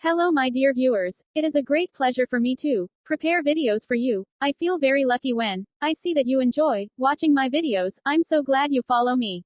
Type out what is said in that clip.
Hello my dear viewers, it is a great pleasure for me to prepare videos for you. I feel very lucky when I see that you enjoy watching my videos. I'm so glad you follow me.